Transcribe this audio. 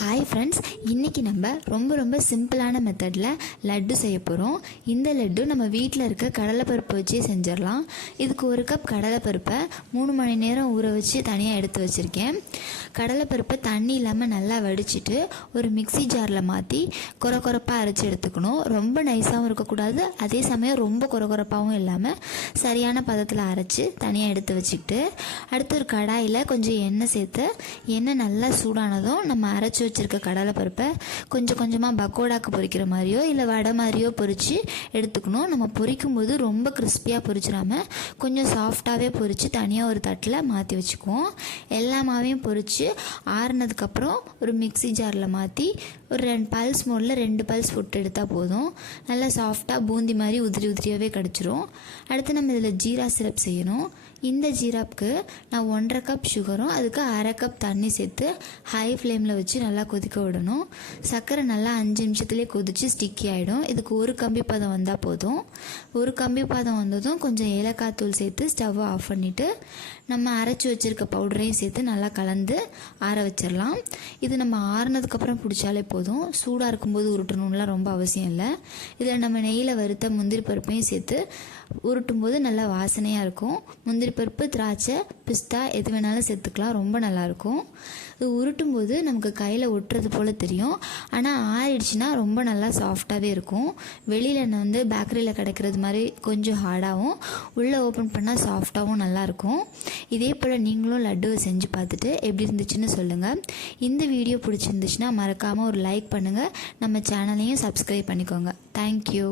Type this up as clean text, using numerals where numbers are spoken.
Hi friends, இன்றைக்கி நம்ம ரொம்ப சிம்பிளான மெத்தடில் லட்டு செய்ய போகிறோம். இந்த லட்டு நம்ம வீட்டில் இருக்க கடலைப்பருப்பு வச்சே செஞ்சிடலாம். இதுக்கு 1 கப் கடலைப்பருப்பை 3 மணி நேரம் ஊற வச்சு தனியாக எடுத்து வச்சுருக்கேன். கடலைப்பருப்பை தண்ணி இல்லாமல் நல்லா வடிச்சிட்டு ஒரு மிக்சி ஜாரில் மாற்றி கொரப்பாக அரைச்சி எடுத்துக்கணும். ரொம்ப நைஸாகவும் இருக்கக்கூடாது, அதே சமயம் ரொம்ப கொரப்பாகவும் இல்லாமல் சரியான பதத்தில் அரைச்சி தனியாக எடுத்து வச்சுக்கிட்டு, அடுத்து ஒரு கடாயில் கொஞ்சம் எண்ணெய் சேர்த்து எண்ணெய் நல்லா சூடானதும் நம்ம அரைச்சி வச்சுருக்க கடலைப்பருப்பை கொஞ்சமாக பக்கோடாக்கு பொரிக்கிற மாதிரியோ இல்லை வடை மாதிரியோ பொரித்து எடுத்துக்கணும். நம்ம பொரிக்கும் போது ரொம்ப கிறிஸ்பியாக பொரிச்சிடாமல் கொஞ்சம் சாஃப்டாகவே பொரித்து தனியாக ஒரு தட்டில் மாற்றி வச்சுக்குவோம். எல்லா மாவையும் பொரித்து ஆறுனதுக்கப்புறம் ஒரு மிக்சி ஜாரில் மாற்றி ஒரு 2 பல்ஸ் மோடில் 2 பல்ஸ் போட்டு எடுத்தால் போதும். நல்லா சாஃப்டாக பூந்தி மாதிரி உதிரியாகவே கிடச்சிரும். அடுத்து நம்ம இதில் ஜீரா சிரப் செய்யணும். இந்த ஜீராப்புக்கு நான் 1.5 கப் சுகரும் அதுக்கு 1/2 கப் தண்ணி சேர்த்து ஹை ஃப்ளேமில் வச்சு நல்லா கொதிக்க விடணும். சர்க்கரை நல்லா 5 நிமிஷத்துலேயே கொதித்து ஸ்டிக்கி ஆகிடும். இதுக்கு 1 கம்பி பதம் வந்தால் போதும். 1 கம்பி பதம் வந்ததும் கொஞ்சம் ஏலக்காய் தூள் சேர்த்து ஸ்டவ்வை ஆஃப் பண்ணிவிட்டு நம்ம அரைச்சி வச்சுருக்க பவுடரையும் சேர்த்து நல்லா கலந்து ஆற வச்சிடலாம். இது நம்ம ஆறுனதுக்கப்புறம் பிடிச்சாலே போதும். சூடாக இருக்கும்போது உருட்டணும்லாம் ரொம்ப அவசியம் இல்லை. இதில் நம்ம நெய்யில் வறுத்த முந்திரி பருப்பையும் சேர்த்து உருட்டும் போது நல்லா வாசனையாக இருக்கும். முந்திரி பருப்பு, திராட்சை, பிஸ்தா எது வேணாலும் சேர்த்துக்கலாம், ரொம்ப நல்லாயிருக்கும். இது உருட்டும் போது நமக்கு கையில் ஒட்டுறது போல் தெரியும், ஆனால் ஆறிடுச்சுன்னா ரொம்ப நல்லா சாஃப்டாகவே இருக்கும். வெளியில் பேக்கரியில் கிடைக்கிறது மாதிரி கொஞ்சம் ஹார்டாகவும், உள்ளே ஓப்பன் பண்ணால் சாஃப்டாகவும் நல்லாயிருக்கும். இதே போல் நீங்களும் லட்டுவை செஞ்சு பார்த்துட்டு எப்படி இருந்துச்சுன்னு சொல்லுங்கள். இந்த வீடியோ பிடிச்சிருந்துச்சுன்னா மறக்காமல் ஒரு லைக் பண்ணுங்கள். நம்ம சேனலையும் சப்ஸ்கிரைப் பண்ணிக்கோங்க. தேங்க்யூ.